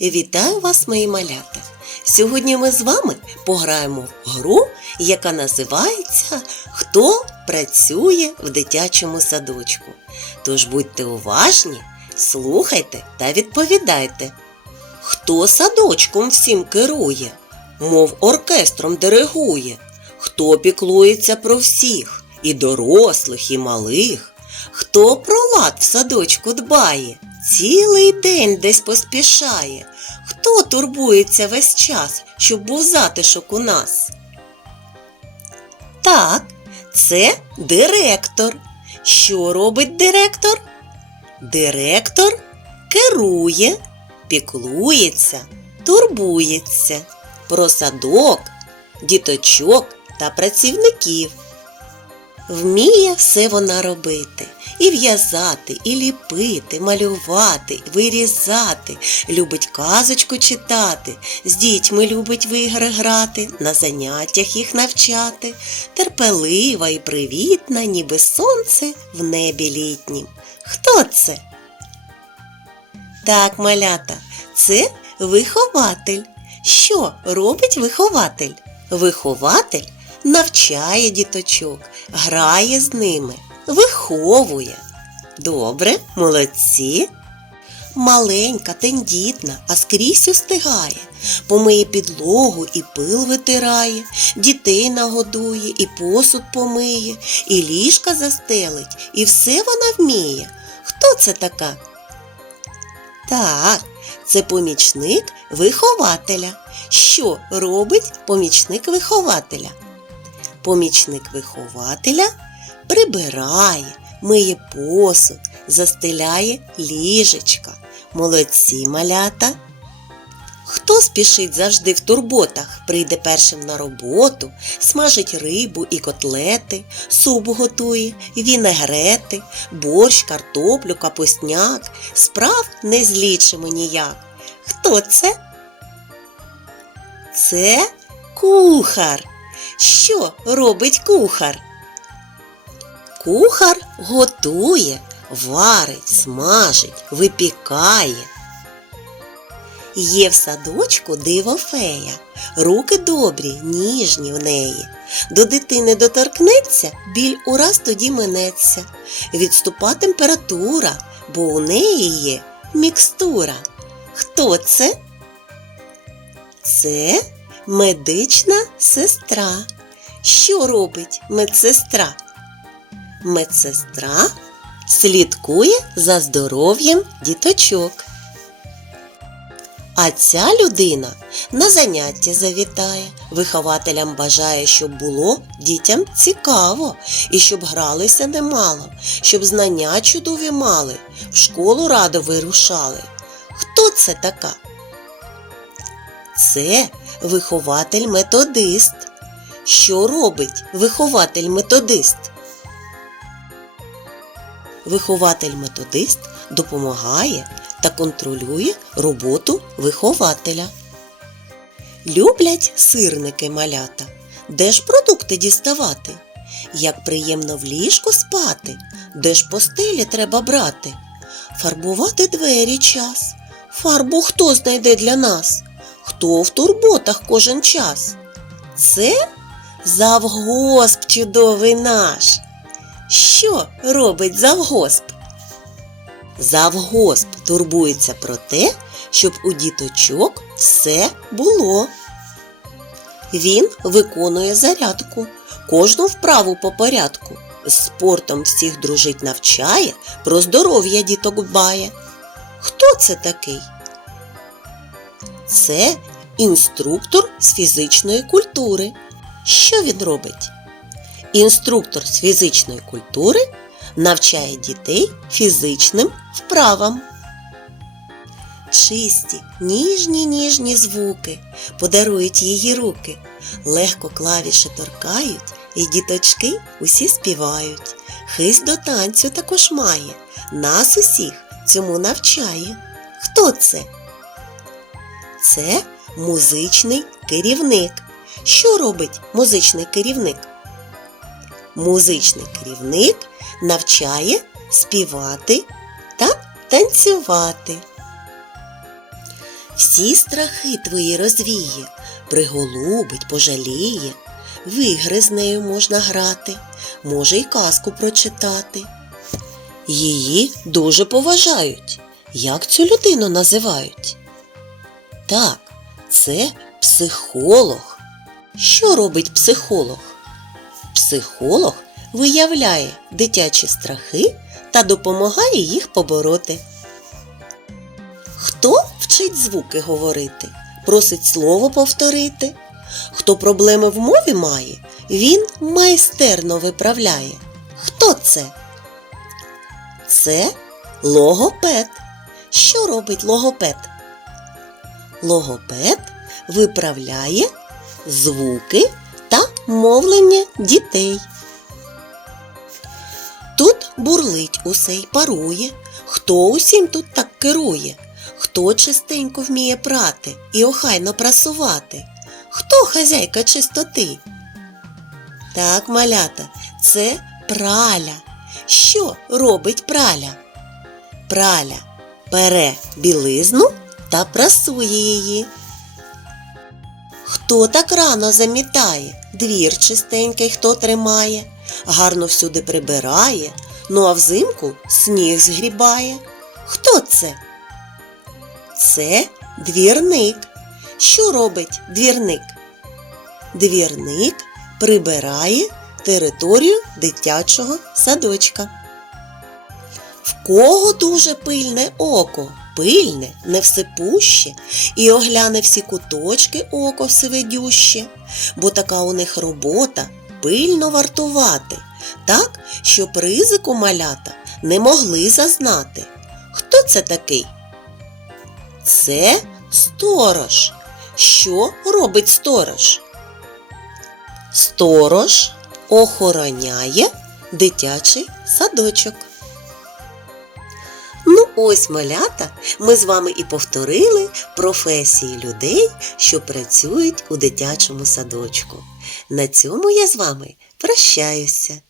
Вітаю вас, мої малята! Сьогодні ми з вами пограємо в гру, яка називається Хто працює в дитячому садочку. Тож будьте уважні, слухайте та відповідайте. Хто садочком всім керує, мов оркестром диригує, хто піклується про всіх, і дорослих, і малих, хто про лад в садочку дбає, цілий день десь поспішає, хто турбується весь час, щоб був затишок у нас? Так, це директор. Що робить директор? Директор керує, піклується, турбується про садок, діточок та працівників. Вміє все вона робити. І в'язати, і ліпити, малювати, вирізати, любить казочку читати, з дітьми любить в ігри грати, на заняттях їх навчати, терпелива і привітна, ніби сонце в небі літнім. Хто це? Так, малята, це вихователь. Що робить вихователь? Вихователь навчає діточок, грає з ними, виховує. Добре, молодці. Маленька, тендітна, а скрізь устигає, помиє підлогу і пил витирає, дітей нагодує, і посуд помиє, і ліжка застелить, і все вона вміє. Хто це така? Так, це помічник вихователя. Що робить помічник вихователя? Помічник вихователя прибирає, миє посуд, застеляє ліжечка. Молодці малята. Хто спішить завжди в турботах, прийде першим на роботу, смажить рибу і котлети, суп готує, вінегрети, борщ, картоплю, капусняк, справ не злічимо ніяк. Хто це? Це кухар. Що робить кухар? Кухар готує, варить, смажить, випікає. Є в садочку диво фея, руки добрі, ніжні в неї. До дитини доторкнеться, біль ураз тоді минеться. Відступа температура, бо у неї є мікстура. Хто це? Це медична сестра. Що робить медсестра? Медсестра слідкує за здоров'ям діточок. А ця людина на заняття завітає, вихователям бажає, щоб було дітям цікаво і щоб гралися немало, щоб знання чудові мали, в школу радо вирушали. Хто це така? Це вихователь-методист. Що робить вихователь-методист? Вихователь-методист допомагає та контролює роботу вихователя. Люблять сирники малята. Де ж продукти діставати? Як приємно в ліжку спати, де ж постелі треба брати? Фарбувати двері час. Фарбу хто знайде для нас? Хто в турботах кожен час? Це завгосп чудовий наш. Що робить завгосп? Завгосп турбується про те, щоб у діточок все було. Він виконує зарядку, кожну вправу по порядку. Спортом всіх дружить навчає, про здоров'я діток дбає. Хто це такий? Це інструктор з фізичної культури. Що він робить? Інструктор з фізичної культури навчає дітей фізичним вправам. Чисті, ніжні ніжні звуки подарують її руки, легко клавіші торкають, і діточки усі співають. Хист до танцю також має, нас усіх цьому навчає. Хто це? Це музичний керівник. Що робить музичний керівник? Музичний керівник навчає співати та танцювати. всі страхи твої розвіє, приголубить, пожаліє. В ігри з нею можна грати, може й казку прочитати. Її дуже поважають. Як цю людину називають? Так, це психолог. Що робить психолог? Психолог виявляє дитячі страхи та допомагає їх побороти. Хто вчить звуки говорити, просить слово повторити? Хто проблеми в мові має, він майстерно виправляє. Хто це? Це логопед. Що робить логопед? Логопед виправляє звуки мовлення дітей. Тут бурлить усе й парує. Хто усім тут так керує? Хто чистенько вміє прати і охайно прасувати? Хто хазяйка чистоти? Так, малята, це праля. Що робить праля? Праля бере білизну та прасує її. Хто так рано замітає, двір чистенький хто тримає, гарно всюди прибирає, ну а взимку сніг згрібає. Хто це? Це двірник. Що робить двірник? Двірник прибирає територію дитячого садочка. В кого дуже пильне око, пильне, невсипуще, і огляне всі куточки око всевидюще, бо така у них робота пильно вартувати, так, щоб ризику малята не могли зазнати. Хто це такий? Це сторож. Що робить сторож? Сторож охороняє дитячий садочок. Ось малята, ми з вами і повторили професії людей, що працюють у дитячому садочку. На цьому я з вами прощаюся.